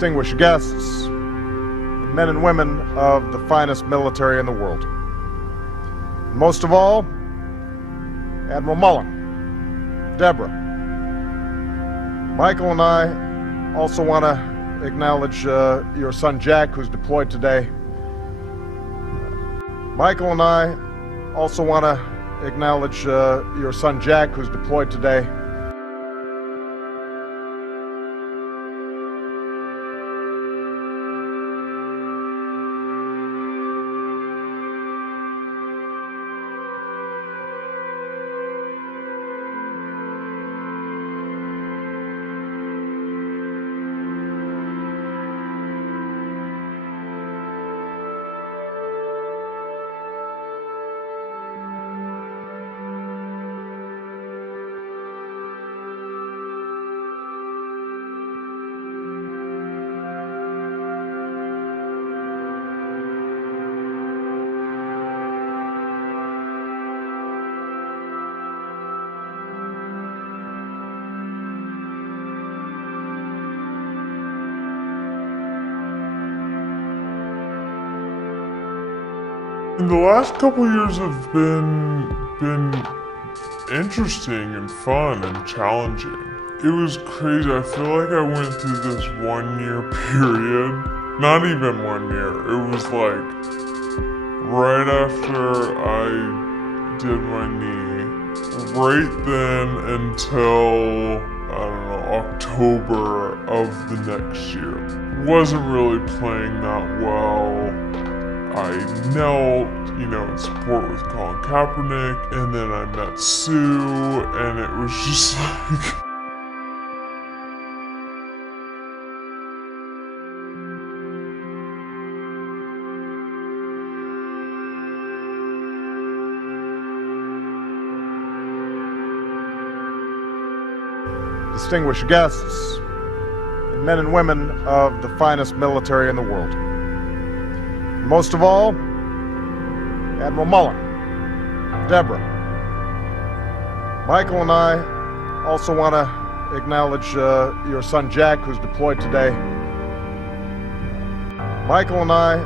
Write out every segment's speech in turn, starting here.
distinguished guests, men and women of the finest military in the world. Most of all, Admiral Mullen, Deborah. Michael and I also want to acknowledge your son Jack, who's deployed today. Michael and I also want to acknowledge your son Jack, who's deployed today. The last couple years have been interesting and fun and challenging. It was crazy. I feel like I went through this 1 year period. Not even 1 year. It was like right after I did my knee. Right then until, I don't know, October of the next year. Wasn't really playing that well. I knelt, in support with Colin Kaepernick, and then I met Sue, and it was just like... Distinguished guests, men and women of the finest military in the world. Most of all, Admiral Mullen, Deborah. Michael and I also want to acknowledge your son Jack, who's deployed today. Michael and I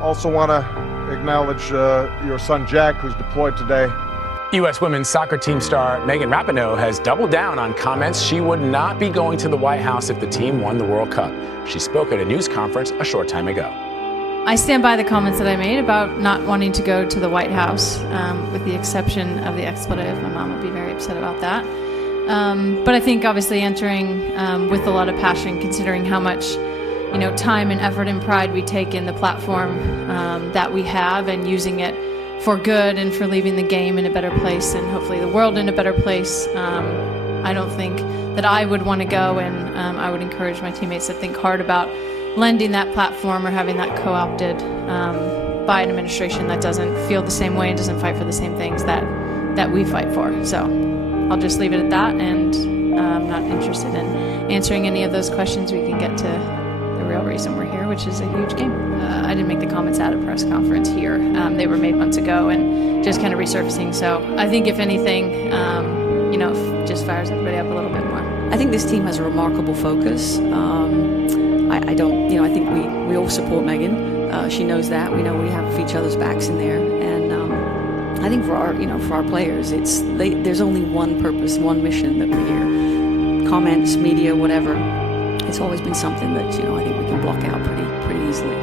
also want to acknowledge your son Jack, who's deployed today. U.S. women's soccer team star Megan Rapinoe has doubled down on comments she would not be going to the White House if the team won the World Cup. She spoke at a news conference a short time ago. I stand by the comments that I made about not wanting to go to the White House, with the exception of the expletive. My mom would be very upset about that. But I think obviously entering with a lot of passion, considering how much time and effort and pride we take in the platform that we have, and using it for good and for leaving the game in a better place and hopefully the world in a better place. I don't think that I would want to go, and I would encourage my teammates to think hard about lending that platform or having that co-opted by an administration that doesn't feel the same way and doesn't fight for the same things that we fight for. So I'll just leave it at that, and I'm not interested in answering any of those questions. We can get to the real reason we're here, which is a huge game. I didn't make the comments at a press conference here. They were made months ago and just kind of resurfacing. So I think if anything, just fires everybody up a little bit more. I think this team has a remarkable focus. I think we all support Megan. She knows that. We know we have each other's backs in there. And I think for our players, there's only one purpose, one mission that we're here. Comments, media, whatever. It's always been something that, I think we can block out pretty easily.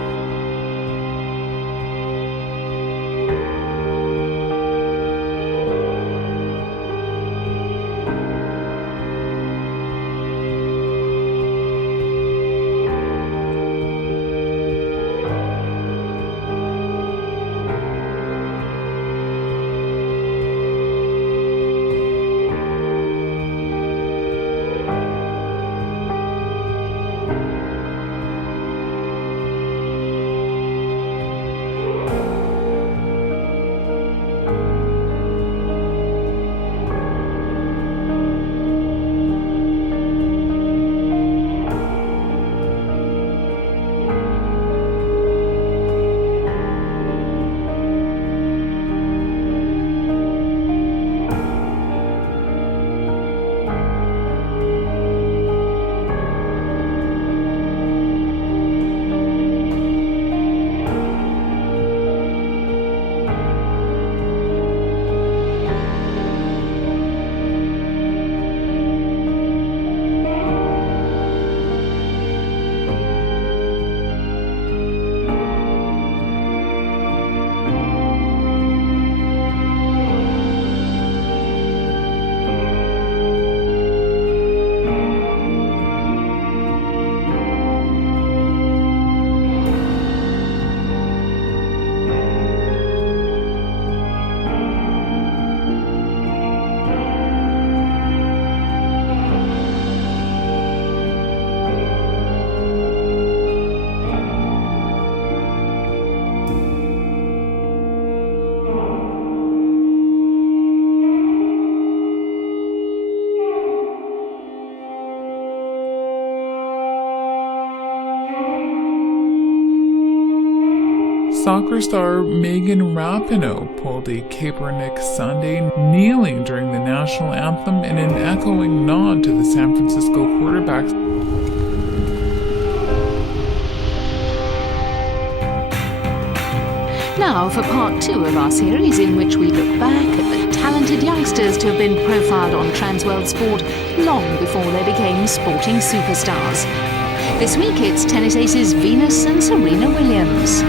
soccer star Megan Rapinoe pulled a Kaepernick Sunday, kneeling during the national anthem in an echoing nod to the San Francisco quarterback. Now for part 2 of our series, in which we look back at the talented youngsters to have been profiled on Transworld Sport long before they became sporting superstars. This week it's tennis aces Venus and Serena Williams.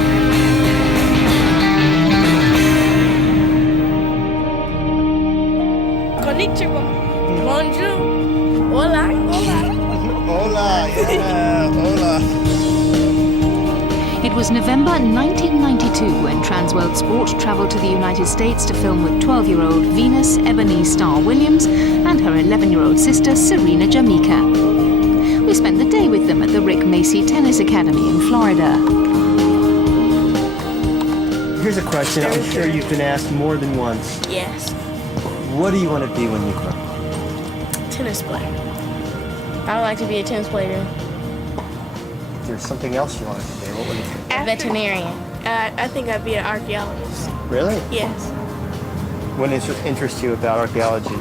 Konnichiwa. Bonjour. Hola. Hola. Hola, yeah, hola. It was November 1992 when Transworld Sport travelled to the United States to film with 12-year-old Venus Ebony Star Williams and her 11-year-old sister Serena Jamaica. We spent the day with them at the Rick Macy Tennis Academy in Florida. Here's a question I'm sure you've been asked more than once. Yes. What do you want to be when you grow up? Tennis player. I would like to be a tennis player. Is there something else you wanted to be? What would it be? A veterinarian. I think I'd be an archaeologist. Really? Yes. What interests you about archaeology?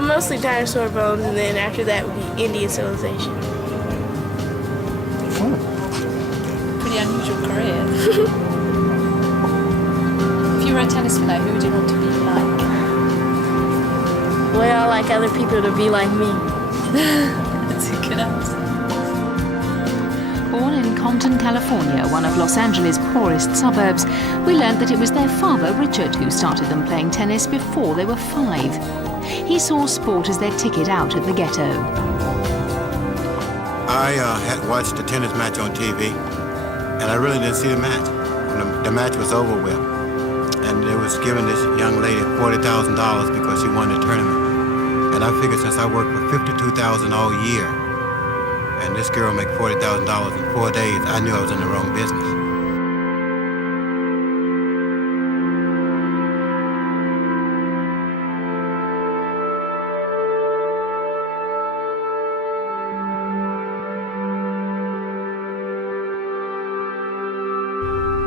Mostly dinosaur bones, and then after that would be Indian civilization. Pretty unusual career. If you were a tennis player, who would you want to be like? Well, I like other people to be like me. That's a good answer. Born in Compton, California, one of Los Angeles' poorest suburbs, we learned that it was their father, Richard, who started them playing tennis before they were 5. He saw sport as their ticket out of the ghetto. I had watched the tennis match on TV, and I really didn't see the match. The match was over with, and they was giving this young lady $40,000 because she won the tournament. And I figured since I worked for $52,000 all year, and this girl make $40,000 in 4 days, I knew I was in the wrong business.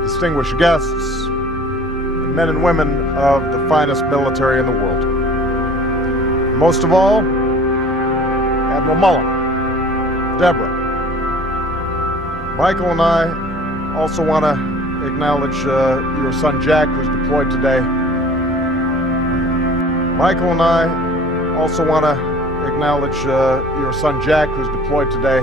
Distinguished guests, men and women of the finest military in the world. Most of all, Admiral Mullen, Deborah. Michael and I also want to acknowledge your son Jack, who's deployed today. Michael and I also want to acknowledge your son Jack, who's deployed today.